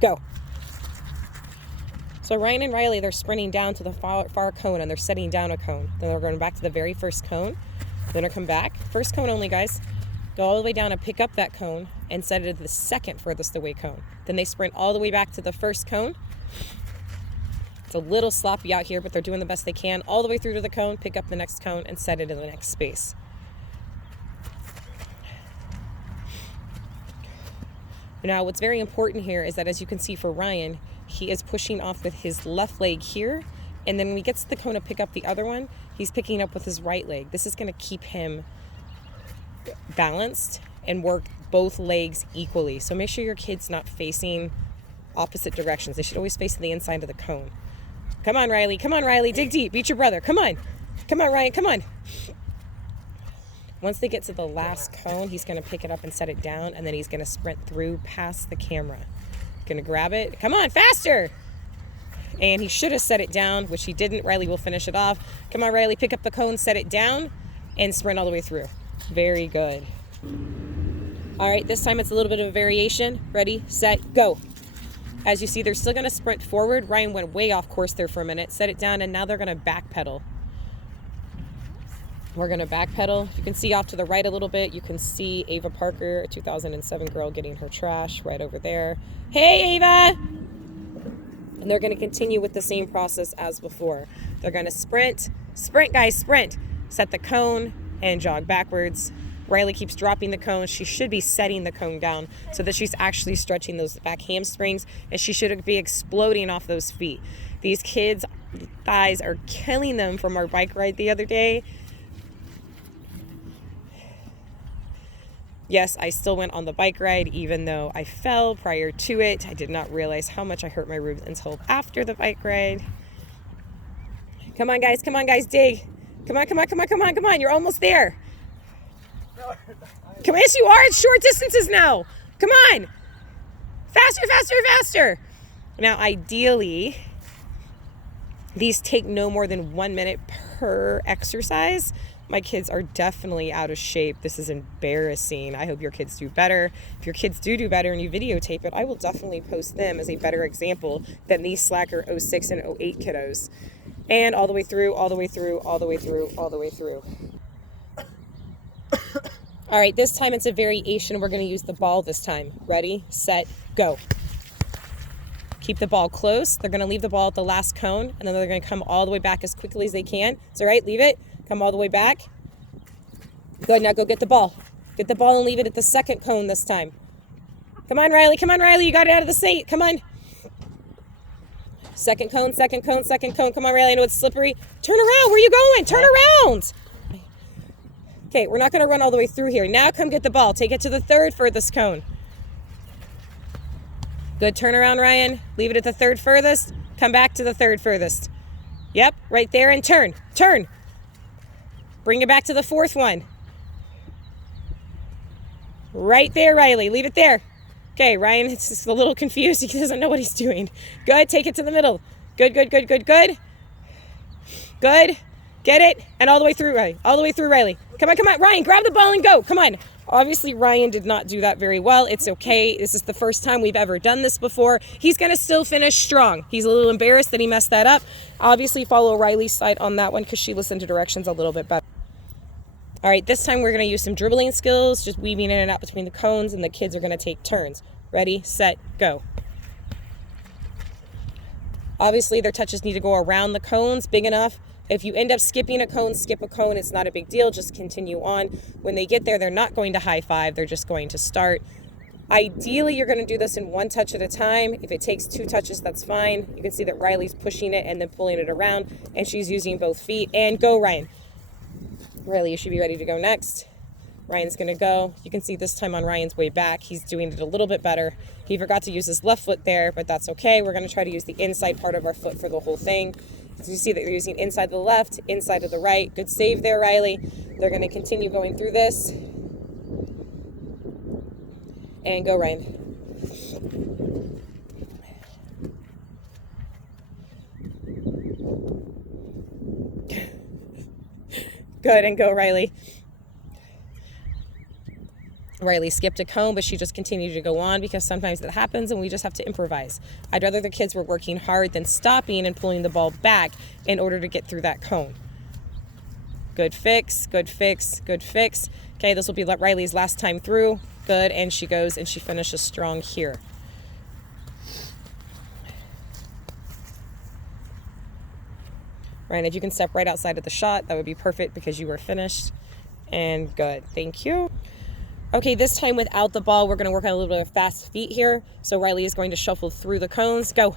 go. So Ryan and Riley, they're sprinting down to the far cone, and they're setting down a cone. Then they're going back to the very first cone. Then they'll come back. First cone only, guys. Go all the way down and pick up that cone and set it to the second furthest away cone. Then they sprint all the way back to the first cone. It's a little sloppy out here, but they're doing the best they can. All the way through to the cone, pick up the next cone, and set it in the next space. Now, what's very important here is that, as you can see for Ryan, he is pushing off with his left leg here. And then when he gets to the cone to pick up the other one, he's picking up with his right leg. This is going to keep him balanced and work both legs equally. So make sure your kid's not facing opposite directions. They should always face the inside of the cone. Come on, Riley. Come on, Riley. Dig deep. Beat your brother. Come on. Come on, Ryan. Come on. Once they get to the last cone, he's going to pick it up and set it down, and then he's going to sprint through past the camera. Going to grab it. Come on, faster. And he should have set it down, which he didn't. Riley will finish it off. Come on, Riley. Pick up the cone, set it down, and sprint all the way through. Very good. All right, this time it's a little bit of a variation. Ready, set, go. As you see, they're still going to sprint forward. Ryan went way off course there for a minute. Set it down, and now they're going to backpedal. We're going to backpedal. You can see off to the right a little bit. You can see Ava Parker, a 2007 girl, getting her trash right over there. Hey, Ava! And they're going to continue with the same process as before. They're going to sprint. Sprint, guys, sprint. Set the cone and jog backwards. Riley keeps dropping the cone. She should be setting the cone down so that she's actually stretching those back hamstrings, and she should be exploding off those feet. These kids' thighs are killing them from our bike ride the other day. Yes, I still went on the bike ride even though I fell prior to it. I did not realize how much I hurt my ribs until after the bike ride. Come on, guys. Come on, guys. Dig. Come on, come on, come on, come on, come on. You're almost there. Come on, yes, you are. It's short distances now. Come on. Faster, faster, faster. Now, ideally, these take no more than 1 minute per exercise. My kids are definitely out of shape. This is embarrassing. I hope your kids do better. If your kids do better and you videotape it, I will definitely post them as a better example than these slacker 06 and 08 kiddos. And all the way through, all the way through, all the way through, all the way through. All right, this time it's a variation. We're going to use the ball this time. Ready, set, go. Keep the ball close. They're going to leave the ball at the last cone, and then they're going to come all the way back as quickly as they can. It's all right, leave it. Come all the way back. Good, now go get the ball. Get the ball and leave it at the second cone this time. Come on, Riley. Come on, Riley. You got it out of the seat. Come on. Second cone, second cone, second cone. Come on, Riley. I know it's slippery. Turn around. Where are you going? Turn around. Okay, we're not going to run all the way through here. Now come get the ball. Take it to the third furthest cone. Good, turn around, Ryan. Leave it at the third furthest. Come back to the third furthest. Yep, right there, and turn. Turn. Bring it back to the fourth one. Right there, Riley. Leave it there. Okay, Ryan is just a little confused. He doesn't know what he's doing. Good, take it to the middle. Good, good, good, good, good. Good. Get it. And all the way through, Riley. All the way through, Riley. Come on, come on. Ryan, grab the ball and go. Come on. Obviously, Ryan did not do that very well. It's okay. This is the first time we've ever done this before. He's going to still finish strong. He's a little embarrassed that he messed that up. Obviously, follow Riley's side on that one because she listened to directions a little bit better. All right, this time we're going to use some dribbling skills, just weaving in and out between the cones, and the kids are going to take turns. Ready, set, go. Obviously, their touches need to go around the cones big enough. If you end up skipping a cone, skip a cone. It's not a big deal. Just continue on. When they get there, they're not going to high five. They're just going to start. Ideally, you're going to do this in one touch at a time. If it takes 2 touches, that's fine. You can see that Riley's pushing it and then pulling it around, and she's using both feet. And go, Ryan. Riley, you should be ready to go next. Ryan's going to go. You can see this time on Ryan's way back, he's doing it a little bit better. He forgot to use his left foot there, but that's okay. We're going to try to use the inside part of our foot for the whole thing. So you see that they're using inside of the left, inside of the right. Good save there, Riley. They're going to continue going through this. And go, Ryan. Good, and go, Riley. Riley skipped a cone, but she just continued to go on because sometimes that happens and we just have to improvise. I'd rather the kids were working hard than stopping and pulling the ball back in order to get through that cone. Good fix, good fix, good fix. Okay, this will be Riley's last time through. Good, and she goes and she finishes strong here. Ryan, if you can step right outside of the shot, that would be perfect because you were finished. And good, thank you. Okay, this time without the ball, we're going to work on a little bit of fast feet here. So Riley is going to shuffle through the cones. Go.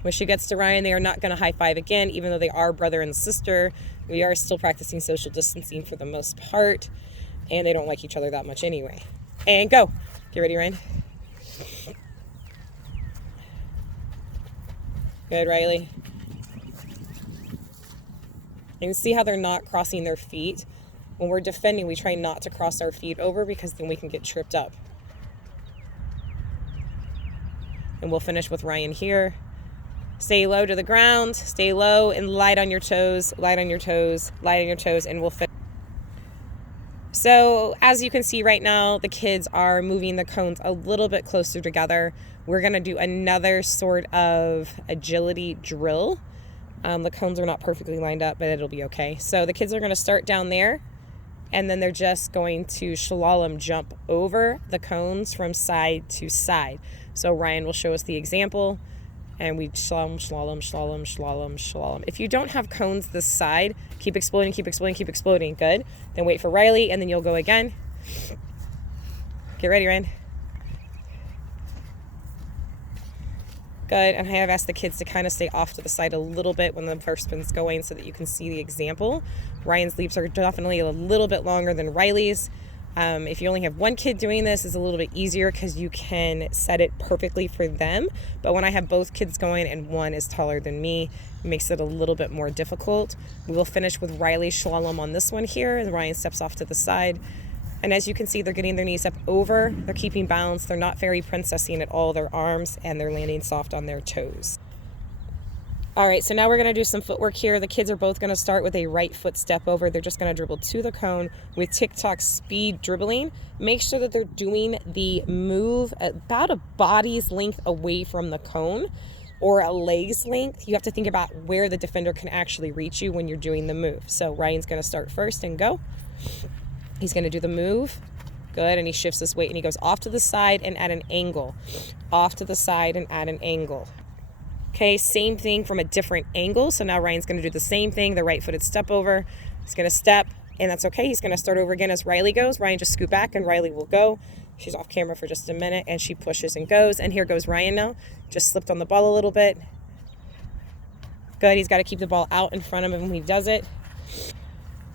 When she gets to Ryan, they are not going to high five again, even though they are brother and sister. We are still practicing social distancing for the most part, and they don't like each other that much anyway. And go. Get ready, Ryan. Good, Riley. You can see how they're not crossing their feet. When we're defending, we try not to cross our feet over because then we can get tripped up. And we'll finish with Ryan here. Stay low to the ground, stay low and light on your toes, light on your toes, light on your toes, and we'll finish. So as you can see right now, the kids are moving the cones a little bit closer together. We're going to do another sort of agility drill. The cones are not perfectly lined up, but it'll be okay. So the kids are going to start down there, and then they're just going to slalom jump over the cones from side to side. So Ryan will show us the example, and we slalom, slalom, slalom, slalom, slalom. If you don't have cones this side, keep exploding, keep exploding, keep exploding. Good. Then wait for Riley, and then you'll go again. Get ready, Ryan. Good. And I have asked the kids to kind of stay off to the side a little bit when the first spin's going so that you can see the example. Ryan's leaps are definitely a little bit longer than Riley's. If you only have one kid doing this, it's a little bit easier because you can set it perfectly for them. But when I have both kids going and one is taller than me, it makes it a little bit more difficult. We will finish with Riley's slalom on this one here. Ryan steps off to the side. And as you can see, they're getting their knees up over. They're keeping balance. They're not fairy princessing at all their arms, and they're landing soft on their toes. All right, so now we're going to do some footwork here. The kids are both going to start with a right foot step over. They're just going to dribble to the cone with TikTok speed dribbling. Make sure that they're doing the move about a body's length away from the cone or a leg's length. You have to think about where the defender can actually reach you when you're doing the move. So Ryan's going to start first and go. He's going to do the move. Good, and he shifts his weight and he goes off to the side and at an angle. Off to the side and at an angle. Okay, same thing from a different angle. So now Ryan's going to do the same thing, the right-footed step over. He's going to step, and that's okay. He's going to start over again as Riley goes. Ryan just scoot back, and Riley will go. She's off camera for just a minute, and she pushes and goes. And here goes Ryan now. Just slipped on the ball a little bit. Good, he's got to keep the ball out in front of him when he does it.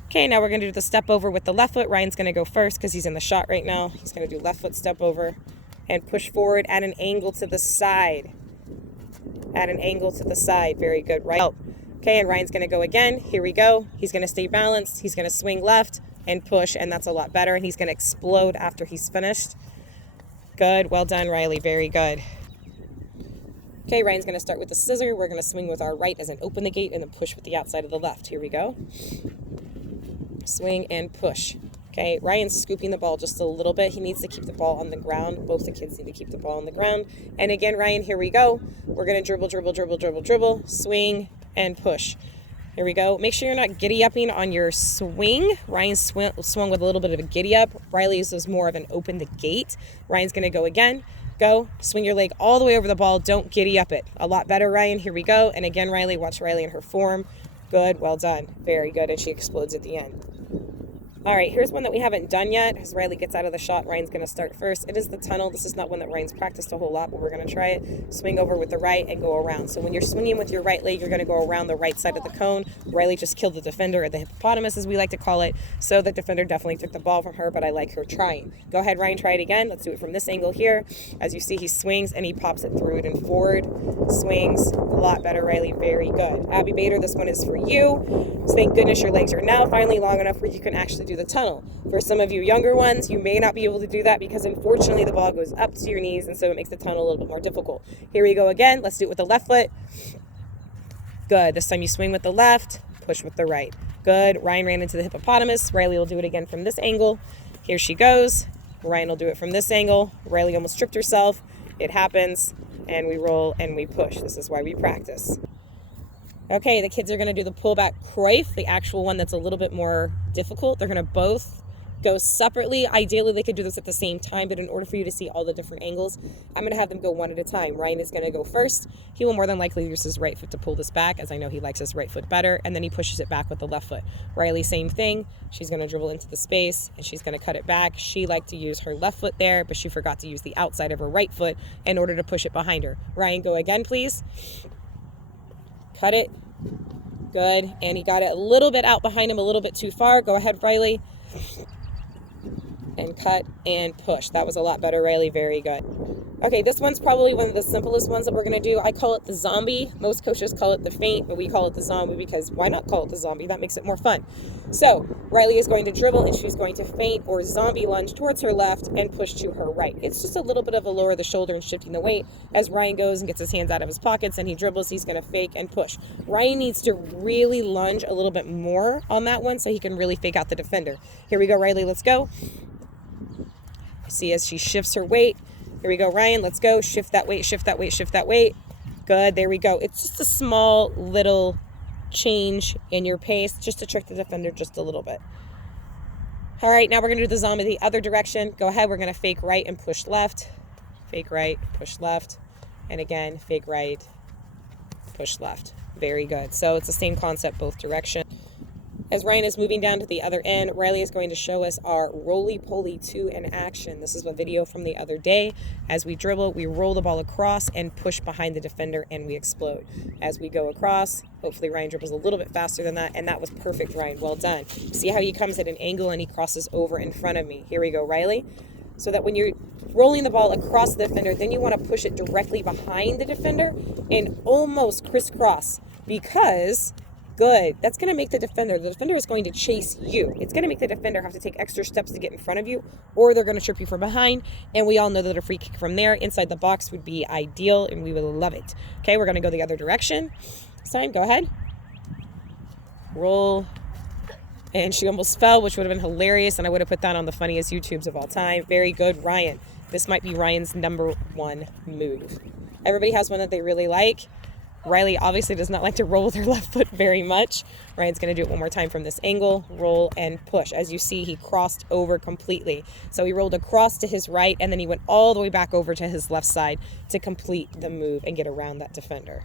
Okay, now we're going to do the step over with the left foot. Ryan's going to go first because he's in the shot right now. He's going to do left foot step over and push forward at an angle to the side. At an angle to the side. Very good. Right. Okay, and Ryan's going to go again. Here we go. He's going to stay balanced. He's going to swing left and push, and that's a lot better. And he's going to explode after he's finished. Good. Well done, Riley. Very good. Okay, Ryan's going to start with the scissor. We're going to swing with our right as an open the gate and then push with the outside of the left. Here we go. Swing and push. Okay, Ryan's scooping the ball just a little bit. He needs to keep the ball on the ground. Both the kids need to keep the ball on the ground. And again, Ryan, here we go. We're going to dribble, dribble, dribble, dribble, dribble, swing, and push. Here we go. Make sure you're not giddy-upping on your swing. Ryan swung with a little bit of a giddy-up. Riley's was more of an open the gate. Ryan's going to go again. Go. Swing your leg all the way over the ball. Don't giddy-up it. A lot better, Ryan. Here we go. And again, Riley, watch Riley in her form. Good. Well done. Very good. And she explodes at the end. All right, here's one that we haven't done yet. As Riley gets out of the shot, Ryan's going to start first. It is the tunnel. This is not one that Ryan's practiced a whole lot, but we're going to try it. Swing over with the right and go around. So when you're swinging with your right leg, you're going to go around the right side of the cone. Riley just killed the defender, or the hippopotamus, as we like to call it. So the defender definitely took the ball from her, but I like her trying. Go ahead, Ryan, try it again. Let's do it from this angle here. As you see, he swings and he pops it through it and forward. Swings. A lot better, Riley. Very good. Abby Bader, this one is for you. So thank goodness your legs are now finally long enough where you can actually do the tunnel. For some of you younger ones, you may not be able to do that because unfortunately the ball goes up to your knees, and so it makes the tunnel a little bit more difficult. Here we go again. Let's do it with the left foot. Good. This time you swing with the left, push with the right. Good. Ryan ran into the hippopotamus. Riley will do it again from this angle. Here she goes. Ryan will do it from this angle. Riley almost tripped herself. It happens, and we roll and we push. This is why we practice. Okay, the kids are going to do the pullback Cruyff, the actual one that's a little bit more difficult. They're going to both go separately. Ideally, they could do this at the same time, but in order for you to see all the different angles, I'm going to have them go one at a time. Ryan is going to go first. He will more than likely use his right foot to pull this back, as I know he likes his right foot better, and then he pushes it back with the left foot. Riley, same thing. She's going to dribble into the space, and she's going to cut it back. She liked to use her left foot there, but she forgot to use the outside of her right foot in order to push it behind her. Ryan, go again, please. Cut it. Good. And he got it a little bit out behind him, a little bit too far. Go ahead, Riley. And cut and push. That was a lot better, Riley. Very good. Okay, this one's probably one of the simplest ones that we're going to do. I call it the zombie. Most coaches call it the feint, but we call it the zombie because why not call it the zombie? That makes it more fun. So Riley is going to dribble and she's going to feint or zombie lunge towards her left and push to her right. It's just a little bit of a lower the shoulder and shifting the weight as Ryan goes and gets his hands out of his pockets and he dribbles. He's going to fake and push. Ryan needs to really lunge a little bit more on that one so he can really fake out the defender. Here we go, Riley. Let's go. See as she shifts her weight. Here we go, Ryan. Let's go. Shift that weight, shift that weight, shift that weight. Good. There we go. It's just a small little change in your pace just to trick the defender just a little bit. All right, now we're going to do the zombie the other direction. Go ahead. We're going to fake right and push left. Fake right, push left. And again, fake right, push left. Very good. So it's the same concept both directions. As Ryan is moving down to the other end, Riley is going to show us our roly-poly 2 in action. This is a video from the other day. As we dribble, we roll the ball across and push behind the defender, and we explode. As we go across, hopefully Ryan dribbles a little bit faster than that, and that was perfect, Ryan. Well done. See how he comes at an angle and he crosses over in front of me. Here we go, Riley. So that when you're rolling the ball across the defender, then you want to push it directly behind the defender and almost crisscross because... Good. That's going to make the defender is going to chase you. It's going to make the defender have to take extra steps to get in front of you, or they're going to trip you from behind. And we all know that a free kick from there inside the box would be ideal, and we would love it. Okay, we're going to go the other direction. This time, go ahead. Roll. And she almost fell, which would have been hilarious, and I would have put that on the funniest YouTubes of all time. Very good, Ryan. This might be Ryan's #1 move. Everybody has one that they really like. Riley obviously does not like to roll with her left foot very much. Ryan's going to do it one more time from this angle, roll and push. As you see, he crossed over completely. So he rolled across to his right, and then he went all the way back over to his left side to complete the move and get around that defender.